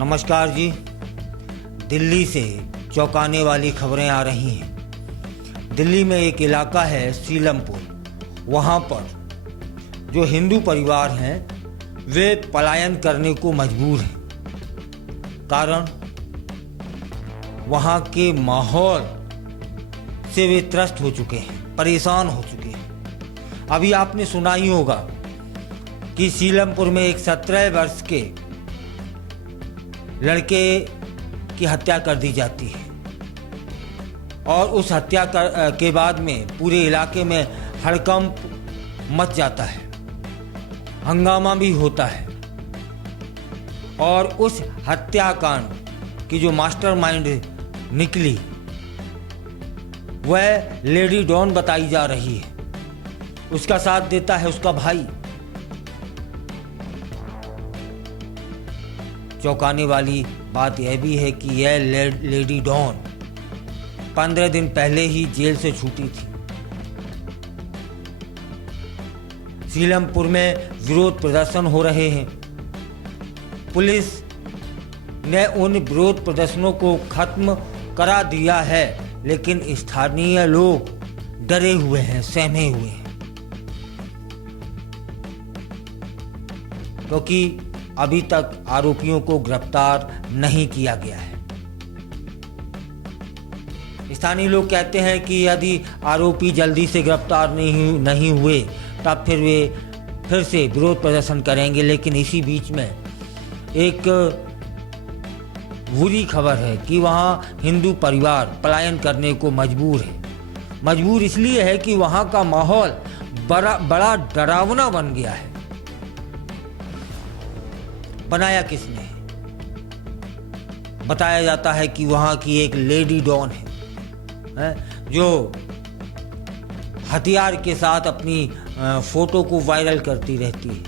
नमस्कार जी। दिल्ली से चौंकाने वाली खबरें आ रही हैं। दिल्ली में एक इलाका है सीलमपुर। वहाँ पर जो हिंदू परिवार हैं वे पलायन करने को मजबूर हैं। कारण वहाँ के माहौल से वे त्रस्त हो चुके हैं, परेशान हो चुके हैं। अभी आपने सुना ही होगा कि सीलमपुर में एक 17 वर्ष के लड़के की हत्या कर दी जाती है और उस हत्या के बाद में पूरे इलाके में हड़कंप मच जाता है, हंगामा भी होता है। और उस हत्याकांड की जो मास्टरमाइंड निकली वह लेडी डॉन बताई जा रही है। उसका साथ देता है उसका भाई। चौंकाने वाली बात यह भी है कि यह लेडी डॉन 15 दिन पहले ही जेल से छूटी थी। सीलमपुर में विरोध प्रदर्शन हो रहे हैं। पुलिस ने उन विरोध प्रदर्शनों को खत्म करा दिया है, लेकिन स्थानीय लोग डरे हुए हैं, सहमे हुए हैं, क्योंकि अभी तक आरोपियों को गिरफ्तार नहीं किया गया है। स्थानीय लोग कहते हैं कि यदि आरोपी जल्दी से गिरफ्तार नहीं हुए तब फिर वे फिर से विरोध प्रदर्शन करेंगे। लेकिन इसी बीच में एक बुरी खबर है कि वहाँ हिंदू परिवार पलायन करने को मजबूर है। मजबूर इसलिए है कि वहाँ का माहौल बड़ा डरावना बन गया है। बनाया किसने? बताया जाता है कि वहाँ की एक लेडी डॉन है जो हथियार के साथ अपनी फोटो को वायरल करती रहती है,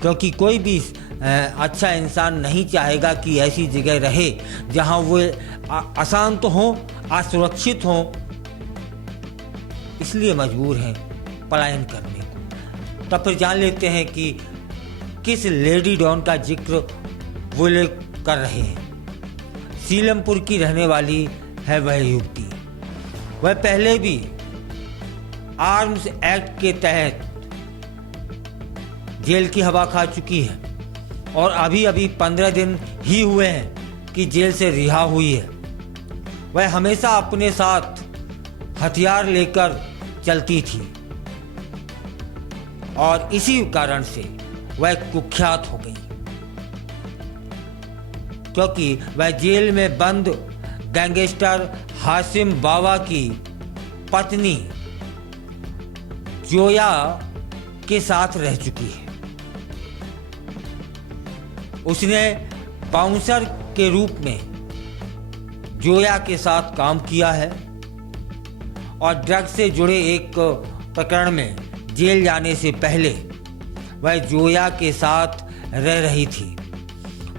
क्योंकि कोई भी अच्छा इंसान नहीं चाहेगा कि ऐसी जगह रहे जहां वो अशांत हो, असुरक्षित हो। इसलिए मजबूर हैं पलायन करने को। तब फिर जान लेते हैं कि किस लेडी डॉन का जिक्र वो लोग कर रहे हैं। सीलमपुर की रहने वाली है वह युवती। वह पहले भी आर्म्स एक्ट के तहत जेल की हवा खा चुकी है और अभी 15 दिन ही हुए हैं कि जेल से रिहा हुई है। वह हमेशा अपने साथ हथियार लेकर चलती थी और इसी कारण से वह कुख्यात हो गई, क्योंकि वह जेल में बंद गैंगस्टर हाशिम बावा की पत्नी जोया के साथ रह चुकी है। उसने बाउंसर के रूप में जोया के साथ काम किया है और ड्रग्स से जुड़े एक प्रकरण में जेल जाने से पहले वह जोया के साथ रह रही थी।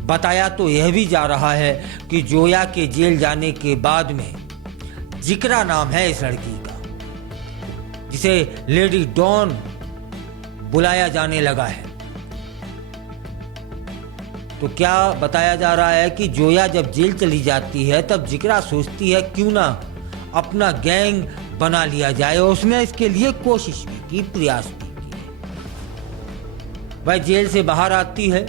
बताया तो यह भी जा रहा है कि जोया के जेल जाने के बाद में जिक्रा नाम है इस लड़की का, जिसे लेडी डॉन बुलाया जाने लगा है। तो क्या बताया जा रहा है कि जोया जब जेल चली जाती है तब जिक्रा सोचती है क्यों ना अपना गैंग बना लिया जाए, और उसने इसके लिए कोशिश भी की, प्रयास भी किए। वह जेल से बाहर आती है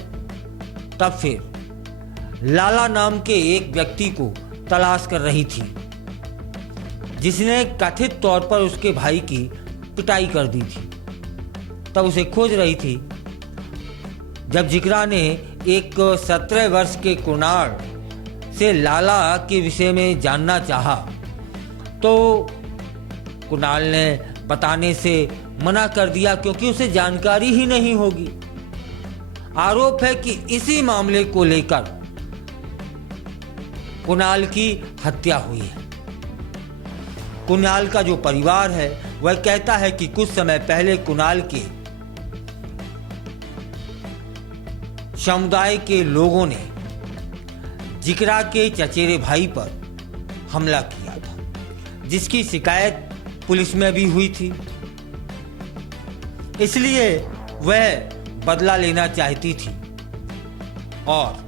तब फिर लाला नाम के एक व्यक्ति को तलाश कर रही थी, जिसने कथित तौर पर उसके भाई की पिटाई कर दी थी। तब उसे खोज रही थी। जब जिक्रा ने एक 17 वर्ष के कुणाल से लाला के विषय में जानना चाहा तो कुणाल ने बताने से मना कर दिया, क्योंकि उसे जानकारी ही नहीं होगी। आरोप है कि इसी मामले को लेकर कुणाल की हत्या हुई है। कुणाल का जो परिवार है वह कहता है कि कुछ समय पहले कुणाल के समुदाय के लोगों ने जिक्रा के चचेरे भाई पर हमला किया था, जिसकी शिकायत पुलिस में भी हुई थी। इसलिए वह बदला लेना चाहती थी और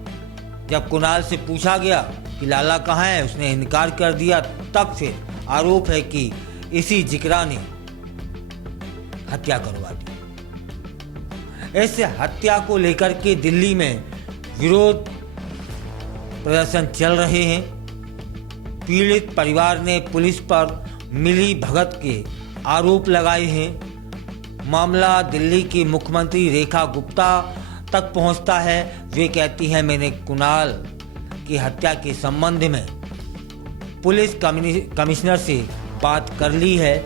जब कुणाल से पूछा गया कि लाला कहाँ है, उसने इनकार कर दिया। तब फिर आरोप है कि इसी जिगरा ने हत्या करवा दी। इस हत्या को लेकर के दिल्ली में विरोध प्रदर्शन चल रहे हैं। पीड़ित परिवार ने पुलिस पर मिली भगत के आरोप लगाए हैं। मामला दिल्ली की मुख्यमंत्री रेखा गुप्ता तक पहुंचता है। वे कहती हैं, मैंने कुणाल की हत्या के संबंध में पुलिस कमिश्नर से बात कर ली है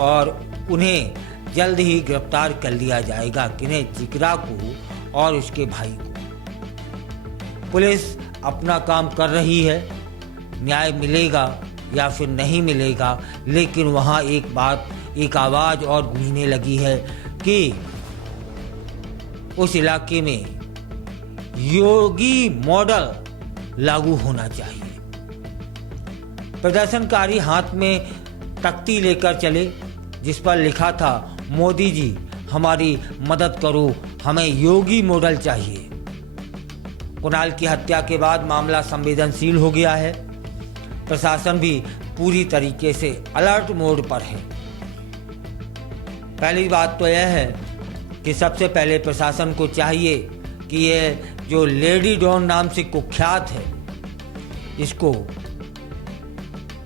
और उन्हें जल्द ही गिरफ्तार कर लिया जाएगा। किन्हें? जिगरा को और उसके भाई को। पुलिस अपना काम कर रही है। न्याय मिलेगा या फिर नहीं मिलेगा, लेकिन वहाँ एक आवाज़ और गूंजने लगी है कि उस इलाके में योगी मॉडल लागू होना चाहिए। प्रदर्शनकारी हाथ में तख्ती लेकर चले जिस पर लिखा था, मोदी जी हमारी मदद करो, हमें योगी मॉडल चाहिए। कुणाल की हत्या के बाद मामला संवेदनशील हो गया है। प्रशासन भी पूरी तरीके से अलर्ट मोड पर है। पहली बात तो यह है कि सबसे पहले प्रशासन को चाहिए कि यह जो लेडी डॉन नाम से कुख्यात है, इसको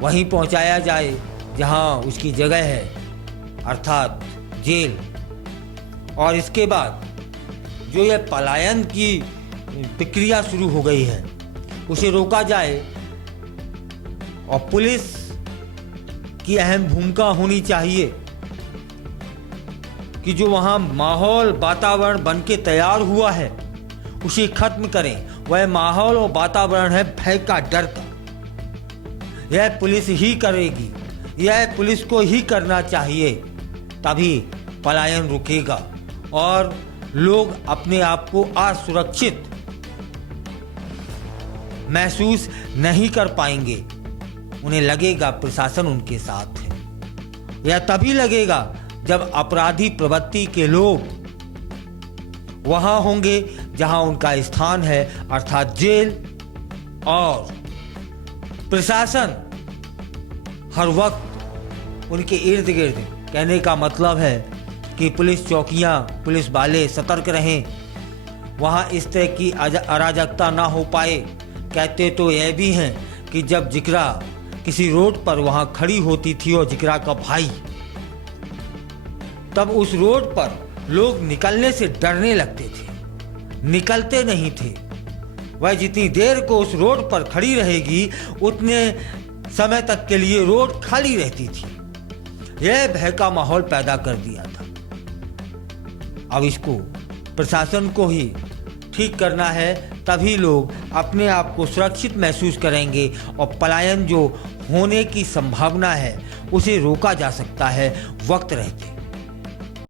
वहीं पहुंचाया जाए जहां उसकी जगह है, अर्थात जेल। और इसके बाद जो यह पलायन की प्रक्रिया शुरू हो गई है, उसे रोका जाए। और पुलिस की अहम भूमिका होनी चाहिए कि जो वहाँ माहौल वातावरण बन के तैयार हुआ है उसे खत्म करें। वह माहौल और वातावरण है भय का, डर का। यह पुलिस ही करेगी, यह पुलिस को ही करना चाहिए, तभी पलायन रुकेगा और लोग अपने आप को असुरक्षित महसूस नहीं कर पाएंगे। उन्हें लगेगा प्रशासन उनके साथ है। यह तभी लगेगा जब अपराधी प्रवृत्ति के लोग वहां होंगे जहां उनका स्थान है, अर्थात जेल। और प्रशासन हर वक्त उनके इर्द गिर्द, कहने का मतलब है कि पुलिस चौकियां, पुलिस वाले सतर्क रहें, वहां इस तरह की अराजकता ना हो पाए। कहते तो यह भी हैं कि जब जिगरा किसी रोड पर वहां खड़ी होती थी और जिगरा का भाई, तब उस रोड पर लोग निकलने से डरने लगते थे, निकलते नहीं थे। वह जितनी देर को उस रोड पर खड़ी रहेगी उतने समय तक के लिए रोड खाली रहती थी। यह भय का माहौल पैदा कर दिया था। अब इसको प्रशासन को ही ठीक करना है, तभी लोग अपने आप को सुरक्षित महसूस करेंगे और पलायन जो होने की संभावना है उसे रोका जा सकता है वक्त रहते।